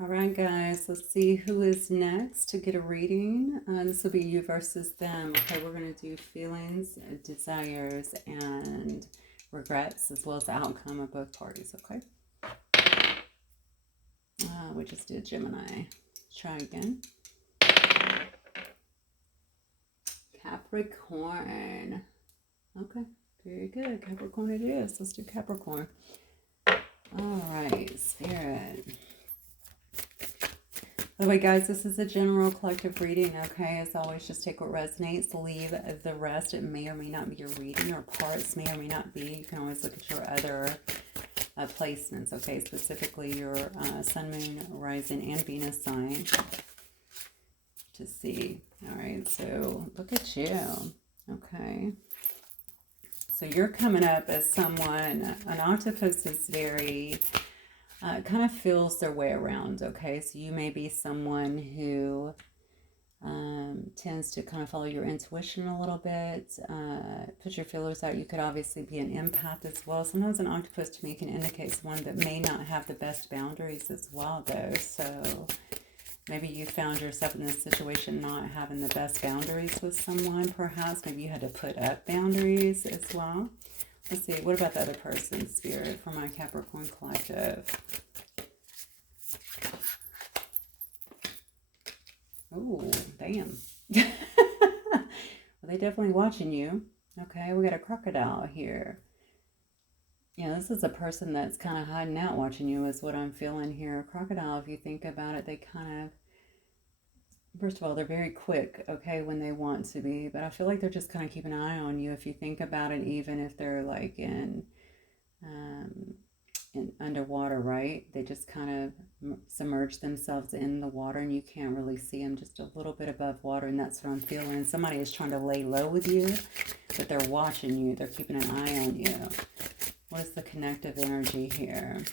All right, guys, let's see who is next to get a reading. This will be you versus them. Okay, we're going to do feelings, desires, and regrets, as well as the outcome of both parties, okay? We just did Gemini. Try again. Capricorn. Okay, very good. Capricorn it is. Let's do Capricorn. All right, Spirit. By the way, guys, this is a general collective reading, okay? As always, just take what resonates, leave the rest. It may or may not be your reading, or parts may or may not be. You can always look at your other placements, okay? Specifically your sun, moon, rising, and Venus sign to see. All right, so look at you, okay? So you're coming up as someone, an octopus is very... kind of feels their way around, okay? So you may be someone who tends to kind of follow your intuition a little bit, put your feelers out. You could obviously be an empath as well. Sometimes an octopus to me can indicate someone that may not have the best boundaries as well, though. So maybe you found yourself in this situation not having the best boundaries with someone, perhaps. Maybe you had to put up boundaries as well. Let's see, what about the other person, Spirit, for my Capricorn collective? Oh, damn. Well, they're definitely watching you. Okay, we got a crocodile here. Yeah, this is a person that's kind of hiding out watching you is what I'm feeling here. Crocodile, if you think about it, they kind of... First of all, they're very quick, okay, when they want to be, but I feel like they're just kind of keeping an eye on you. If you think about it, even if they're like in underwater, right? They just kind of submerge themselves in the water and you can't really see them, just a little bit above water, and that's what I'm feeling. Somebody is trying to lay low with you, but they're watching you. They're keeping an eye on you. What is the connective energy here?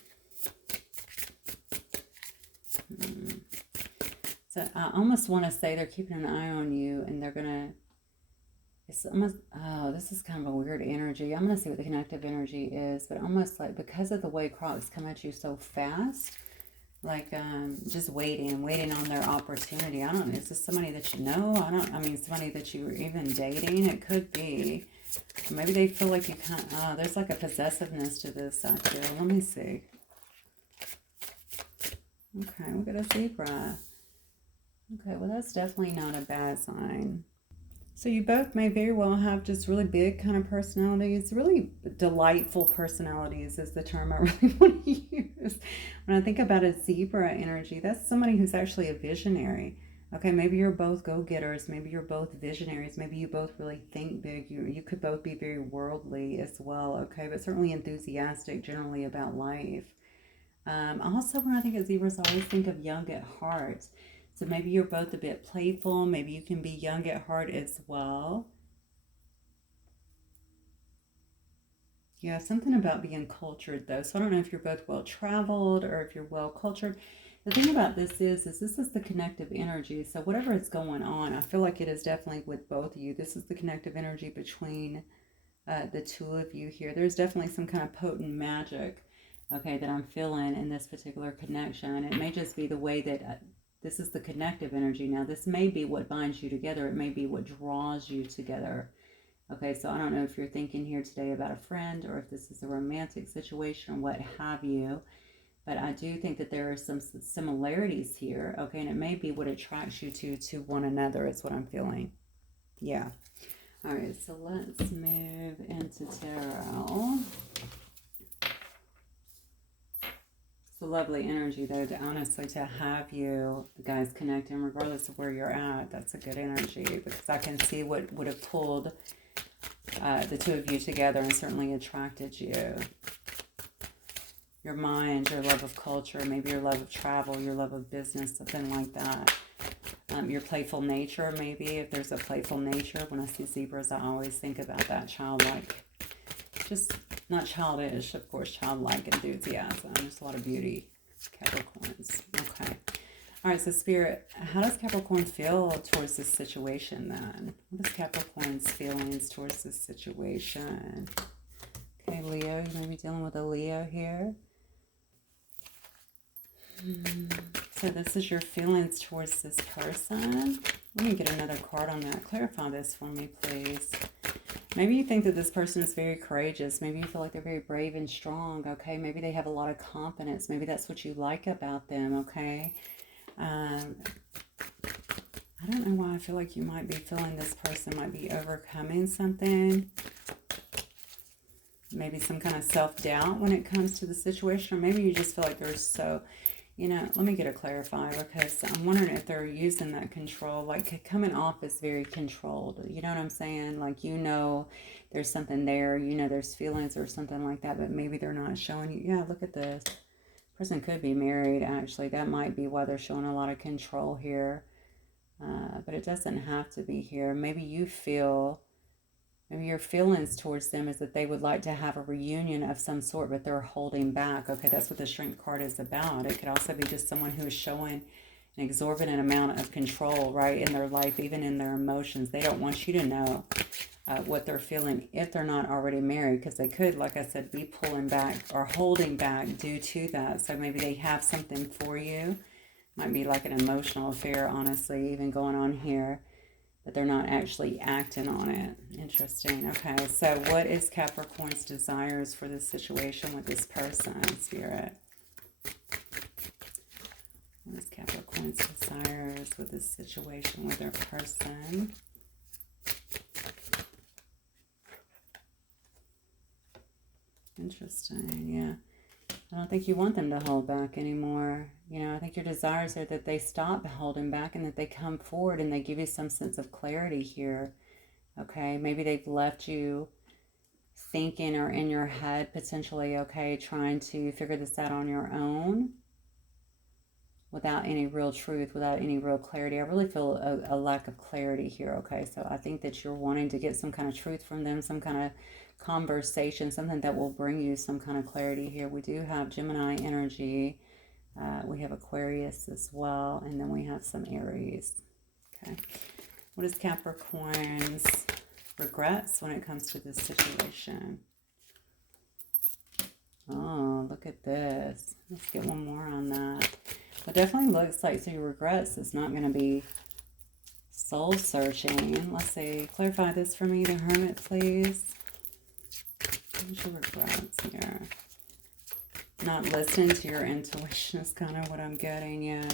So I almost want to say they're keeping an eye on you and they're going to, it's almost, oh, this is kind of a weird energy. I'm going to see what the connective energy is, but almost like because of the way crocs come at you so fast, like just waiting on their opportunity. I don't know, is this somebody that you know? I mean, somebody that you were even dating? It could be. Maybe they feel like you can't, there's like a possessiveness to this, I feel. Let me see. Okay, we got a zebra. Okay, well, that's definitely not a bad sign. So you both may very well have just really big kind of personalities, really delightful personalities is the term I really want to use. When I think about a zebra energy, that's somebody who's actually a visionary. Okay, maybe you're both go-getters. Maybe you're both visionaries. Maybe you both really think big. You could both be very worldly as well, okay, but certainly enthusiastic generally about life. Also, when I think of zebras, I always think of young at heart. So maybe you're both a bit playful. Maybe you can be young at heart as well. Yeah, something about being cultured though. So I don't know if you're both well-traveled or if you're well-cultured. The thing about this is this is the connective energy. So whatever is going on, I feel like it is definitely with both of you. This is the connective energy between the two of you here. There's definitely some kind of potent magic, okay, that I'm feeling in this particular connection. It may just be the way that... this is the connective energy. Now, this may be what binds you together. It may be what draws you together. Okay, so I don't know if you're thinking here today about a friend or if this is a romantic situation or what have you. But I do think that there are some similarities here. Okay, and it may be what attracts you to one another is what I'm feeling. Yeah. All right, so let's move into tarot. It's a lovely energy, though, to honestly to have you guys connecting, regardless of where you're at. That's a good energy because I can see what would have pulled the two of you together and certainly attracted you. Your mind, your love of culture, maybe your love of travel, your love of business, something like that. Your playful nature, maybe. If there's a playful nature, when I see zebras, I always think about that childlike, just not childish, of course, childlike enthusiasm. There's a lot of beauty, Capricorns. Okay. All right, so Spirit, how does Capricorn feel towards this situation then? What is Capricorn's feelings towards this situation? Okay, Leo, you may be dealing with a Leo here. So so this is your feelings towards this person. Let me get another card on that. Clarify this for me, please. Maybe you think that this person is very courageous. Maybe you feel like they're very brave and strong, okay? Maybe they have a lot of confidence. Maybe that's what you like about them, okay? I don't know why I feel like you might be feeling this person might be overcoming something. Maybe some kind of self-doubt when it comes to the situation. Or maybe you just feel like they're so... You know, let me get a clarifier, because I'm wondering if they're using that control, like coming off as very controlled. You know what I'm saying? Like, you know, there's something there, you know, there's feelings or something like that, but maybe they're not showing you. Yeah, look at this. Person could be married, actually. That might be why they're showing a lot of control here. But it doesn't have to be here. Maybe you feel... Maybe your feelings towards them is that they would like to have a reunion of some sort, but they're holding back. Okay, that's what the Strength card is about. It could also be just someone who is showing an exorbitant amount of control, right, in their life, even in their emotions. They don't want you to know what they're feeling if they're not already married, because they could, like I said, be pulling back or holding back due to that. So maybe they have something for you. Might be like an emotional affair, honestly, even going on here. But they're not actually acting on it. Interesting. Okay, so what is Capricorn's desires for this situation with this person, Spirit? What is Capricorn's desires with this situation with their person? Interesting, yeah. I don't think you want them to hold back anymore. You know, I think your desires are that they stop holding back and that they come forward and they give you some sense of clarity here. Okay, maybe they've left you thinking or in your head potentially, okay, trying to figure this out on your own without any real truth, without any real clarity. I really feel a lack of clarity here, okay? So I think that you're wanting to get some kind of truth from them, some kind of conversation, something that will bring you some kind of clarity here. We do have Gemini energy. We have Aquarius as well. And then we have some Aries. Okay. What is Capricorn's regrets when it comes to this situation? Oh, look at this. Let's get one more on that. It definitely looks like, so your regrets is not going to be soul searching. Let's see. Clarify this for me, the Hermit, please. What's your regrets here? Not listening to your intuition is kind of what I'm getting, yeah.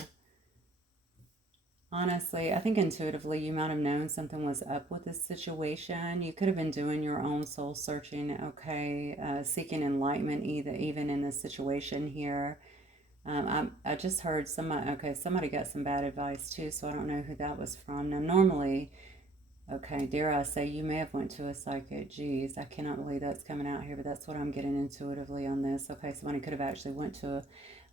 Honestly, I think intuitively you might have known something was up with this situation. You could have been doing your own soul searching, okay, seeking enlightenment even in this situation here. I just heard somebody got some bad advice too, so I don't know who that was from. Now, normally, okay, dare I say, you may have went to a psychic. Geez, I cannot believe that's coming out here, but that's what I'm getting intuitively on this. Okay, somebody could have actually went to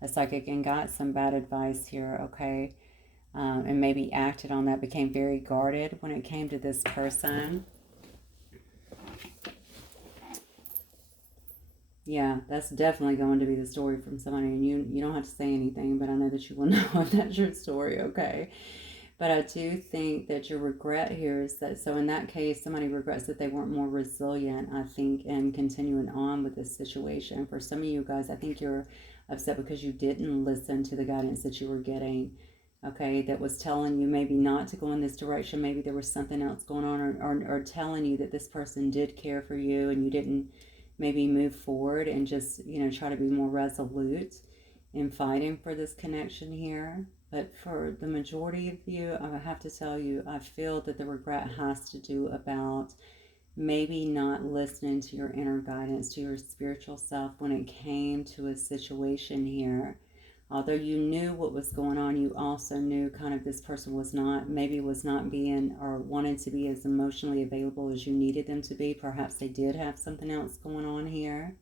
a psychic and got some bad advice here, okay, and maybe acted on that, became very guarded when it came to this person. Yeah, that's definitely going to be the story from somebody, and you don't have to say anything, but I know that you will know if that's your story, okay? But I do think that your regret here is that, so in that case, somebody regrets that they weren't more resilient, I think, and continuing on with this situation. For some of you guys, I think you're upset because you didn't listen to the guidance that you were getting, okay, that was telling you maybe not to go in this direction. Maybe there was something else going on, or telling you that this person did care for you and you didn't maybe move forward and just, you know, try to be more resolute in fighting for this connection here. But for the majority of you, I have to tell you, I feel that the regret has to do about maybe not listening to your inner guidance, to your spiritual self when it came to a situation here. Although you knew what was going on, you also knew kind of this person was not being or wanted to be as emotionally available as you needed them to be. Perhaps they did have something else going on here.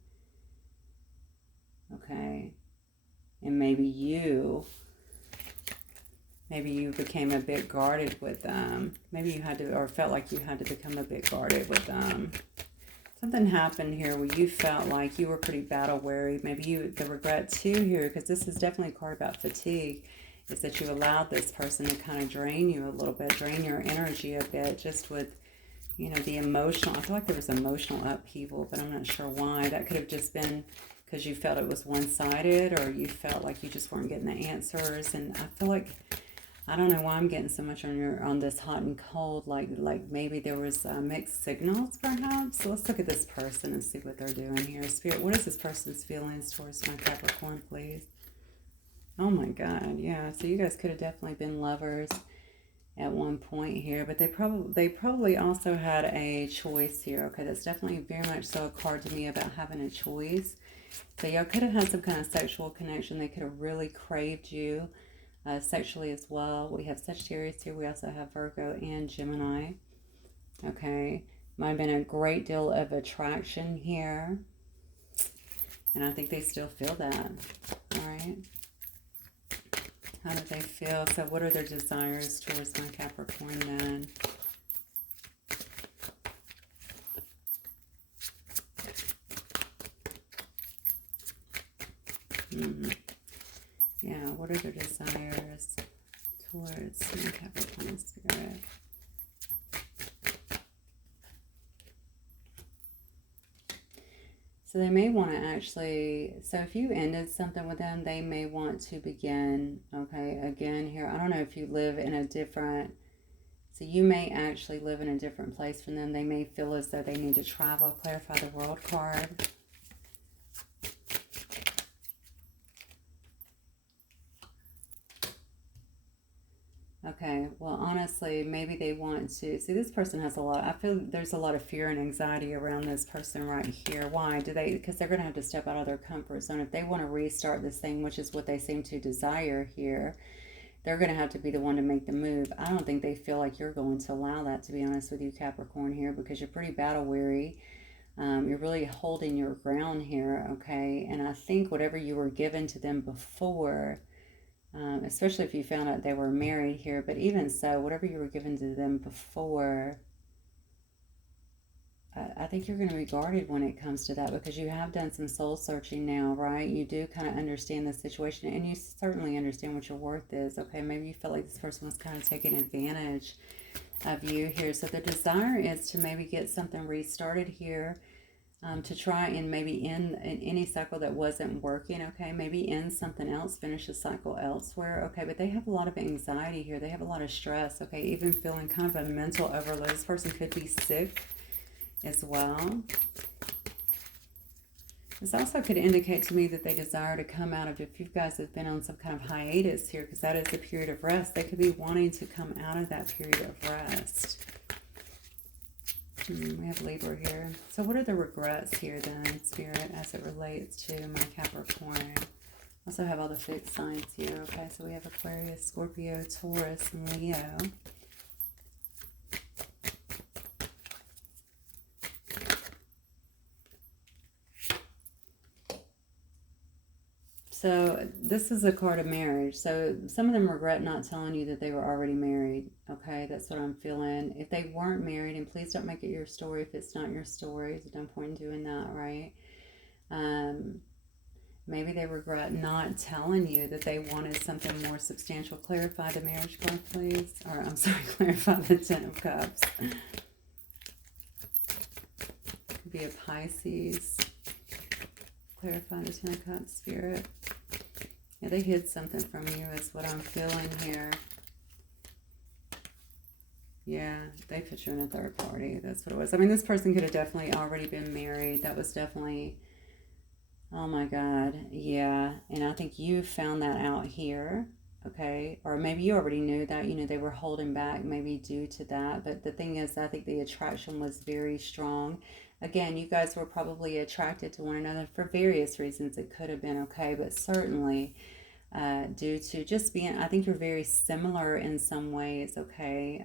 Okay. And maybe you became a bit guarded with them. Maybe you had to, or felt like you had to become a bit guarded with them. Something happened here where you felt like you were pretty battle weary. Maybe the regret too here, because this is definitely a card about fatigue, is that you allowed this person to kind of drain you a little bit, drain your energy a bit, just with, you know, the emotional. I feel like there was emotional upheaval, but I'm not sure why. That could have just been, because you felt it was one-sided, or you felt like you just weren't getting the answers. And I feel like, I don't know why I'm getting so much on this hot and cold, like maybe there was mixed signals perhaps. So let's look at this person and see what they're doing here. Spirit, what is this person's feelings towards my Capricorn, please? Oh my God, yeah. So you guys could have definitely been lovers at one point here, but they probably also had a choice here. Okay, that's definitely very much so a card to me about having a choice. So y'all could have had some kind of sexual connection. They could have really craved you sexually as well. We have Sagittarius here. We also have Virgo and Gemini. Okay, might have been a great deal of attraction here, and I think they still feel that. All right. How do they feel? So what are their desires towards my Capricorn then? Yeah, what are their desires towards my Capricorn spirit? So they may want to actually, so if you ended something with them, they may want to begin, okay, again here. I don't know if you live in a different, so you may actually live in a different place from them. They may feel as though they need to travel. Clarify the World card. Okay, well, honestly, maybe they want to, see, this person has a lot, I feel there's a lot of fear and anxiety around this person right here. Why? Because they're going to have to step out of their comfort zone. If they want to restart this thing, which is what they seem to desire here, they're going to have to be the one to make the move. I don't think they feel like you're going to allow that, to be honest with you, Capricorn, here, because you're pretty battle weary. You're really holding your ground here, okay? And I think whatever you were given to them before, especially if you found out they were married here, but even so, whatever you were given to them before, I think you're going to be guarded when it comes to that, because you have done some soul searching now, right? You do kind of understand the situation, and you certainly understand what your worth is, okay? Maybe you felt like this person was kind of taking advantage of you here. So the desire is to maybe get something restarted here, to try and maybe end in any cycle that wasn't working, okay? Maybe end something else, finish the cycle elsewhere, okay? But they have a lot of anxiety here. They have a lot of stress, okay? Even feeling kind of a mental overload. This person could be sick as well. This also could indicate to me that they desire to come out of, if you guys have been on some kind of hiatus here, because that is a period of rest, they could be wanting to come out of that period of rest. We have Libra here. So what are the regrets here then, Spirit, as it relates to my Capricorn? Also have all the fixed signs here, okay? So we have Aquarius, Scorpio, Taurus, and Leo. So this is a card of marriage. So some of them regret not telling you that they were already married. Okay, that's what I'm feeling. If they weren't married, and please don't make it your story if it's not your story. There's no point in doing that, right? Maybe they regret not telling you that they wanted something more substantial. Clarify the marriage card, please. Or, I'm sorry, clarify the Ten of Cups. Could be a Pisces. Clarify the Ten of Cups, Spirit. Yeah, they hid something from you is what I'm feeling here. Yeah, they put you in a third party. That's what it was. I mean, this person could have definitely already been married. That was definitely, oh my God, yeah. And I think you found that out here, okay? Or maybe you already knew that, you know, they were holding back maybe due to that. But the thing is, I think the attraction was very strong. Again, you guys were probably attracted to one another for various reasons. It could have been, okay, but certainly due to just being, I think you're very similar in some ways, okay?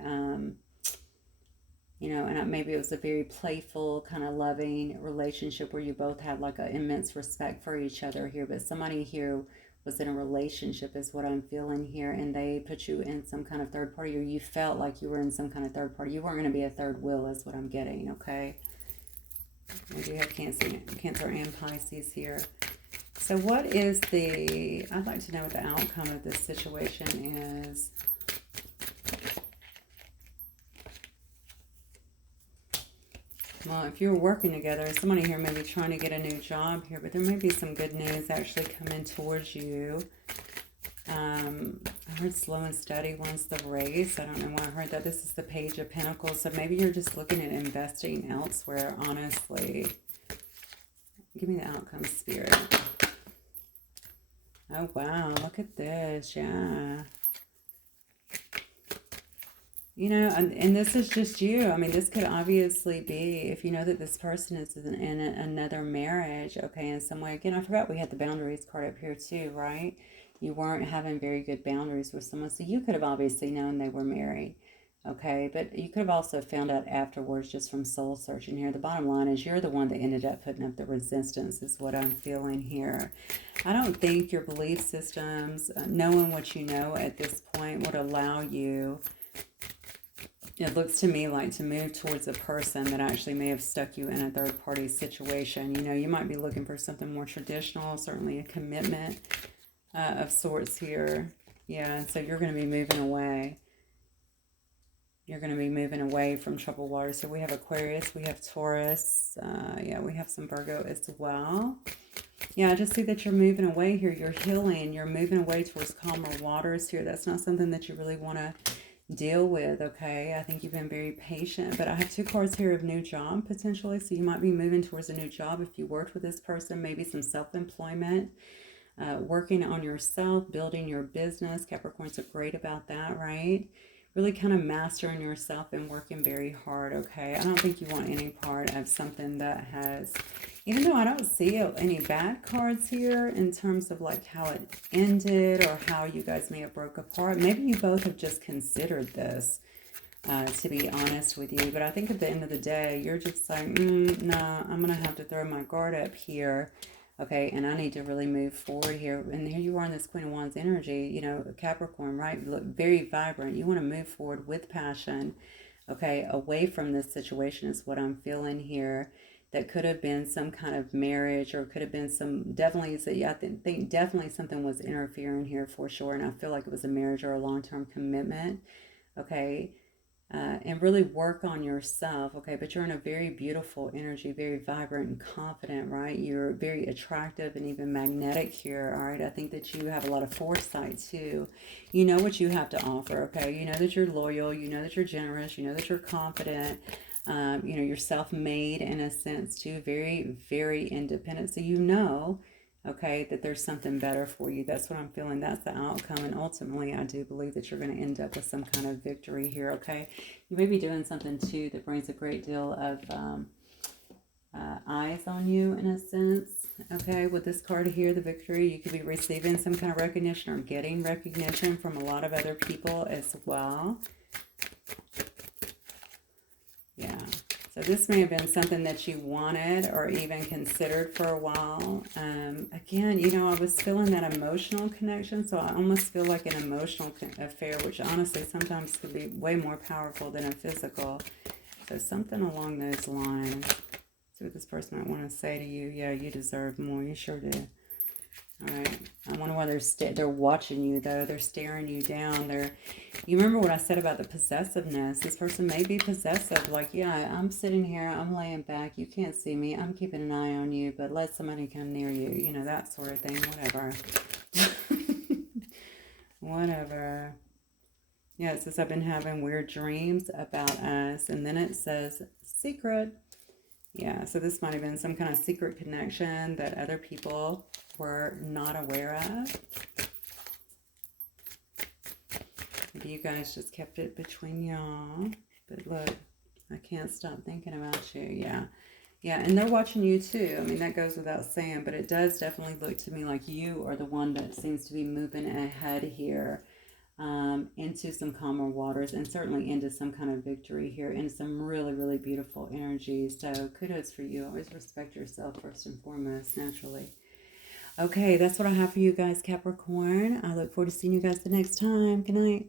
You know, and maybe it was a very playful, kind of loving relationship where you both had like an immense respect for each other here. But somebody here was in a relationship is what I'm feeling here, and they put you in some kind of third party, or you felt like you were in some kind of third party. You weren't going to be a third wheel is what I'm getting, okay? We do have Cancer and Pisces here. So what is the, I'd like to know what the outcome of this situation is. Well, if you're working together, somebody here may be trying to get a new job here, but there may be some good news actually coming towards you. I heard slow and steady wins the race. I don't know why I heard that. This is the Page of Pentacles. So maybe you're just looking at investing elsewhere, honestly. Give me the outcome, Spirit. Oh, wow. Look at this. Yeah. You know, and this is just you. I mean, this could obviously be, if you know that this person is in another marriage, okay, in some way. Again, I forgot we had the boundaries card up here too, right? You weren't having very good boundaries with someone, so you could have obviously known they were married, okay? But you could have also found out afterwards just from soul searching here. The bottom line is you're the one that ended up putting up the resistance is what I'm feeling here. I don't think your belief systems, knowing what you know at this point, would allow you, it looks to me like, to move towards a person that actually may have stuck you in a third-party situation. You know, you might be looking for something more traditional, certainly a commitment of sorts here. Yeah, and so you're going to be moving away. You're going to be moving away from troubled water. So we have Aquarius, we have Taurus. Yeah, we have some Virgo as well. Yeah, I just see that you're moving away here. You're healing. You're moving away towards calmer waters here. That's not something that you really want to deal with, okay? I think you've been very patient, but I have two cards here of new job potentially, so you might be moving towards a new job if you worked with this person, maybe some self-employment, working on yourself, building your business. Capricorns are great about that, right? Really kind of mastering yourself and working very hard, okay? I don't think you want any part of something that has, even though I don't see any bad cards here in terms of like how it ended or how you guys may have broke apart. Maybe you both have just considered this, to be honest with you. But I think at the end of the day, you're just like, nah, I'm going to have to throw my guard up here. Okay, and I need to really move forward here. And here you are in this Queen of Wands energy, you know, Capricorn, right? Look very vibrant. You want to move forward with passion, okay, away from this situation is what I'm feeling here. That could have been some kind of marriage, or could have been some, definitely, so yeah, I think definitely something was interfering here for sure. And I feel like it was a marriage or a long-term commitment, okay? And really work on yourself, okay? But you're in a very beautiful energy, very vibrant and confident, right? You're very attractive and even magnetic here, all right? I think that you have a lot of foresight too. You know what you have to offer, okay? You know that you're loyal, you know that you're generous, you know that you're confident, you know, you're self-made in a sense too, very, very independent. So you know, okay, that there's something better for you. That's what I'm feeling. That's the outcome. And ultimately, I do believe that you're going to end up with some kind of victory here, okay? You may be doing something, too, that brings a great deal of eyes on you, in a sense, okay? With this card here, the victory, you could be receiving some kind of recognition or getting recognition from a lot of other people as well. Yeah. So this may have been something that you wanted or even considered for a while. Again, you know, I was feeling that emotional connection. So I almost feel like an emotional affair, which honestly sometimes could be way more powerful than a physical. So something along those lines. See what this person might want to say to you. Yeah, you deserve more. You sure do. All right. I wonder why they're watching you, though. They're staring you down. You remember what I said about the possessiveness. This person may be possessive. Like, yeah, I'm sitting here. I'm laying back. You can't see me. I'm keeping an eye on you, but let somebody come near you. You know, that sort of thing. Whatever. Whatever. Yeah, it says I've been having weird dreams about us. And then it says secret. Yeah, so this might have been some kind of secret connection that other people were not aware of. Maybe you guys just kept it between y'all. But look, I can't stop thinking about you. Yeah. Yeah, and they're watching you too. I mean, that goes without saying, but it does definitely look to me like you are the one that seems to be moving ahead here. Into some calmer waters, and certainly into some kind of victory here, and some really, really beautiful energies. So kudos for you. Always respect yourself first and foremost, naturally. Okay, that's what I have for you guys, Capricorn. I look forward to seeing you guys the next time. Good night.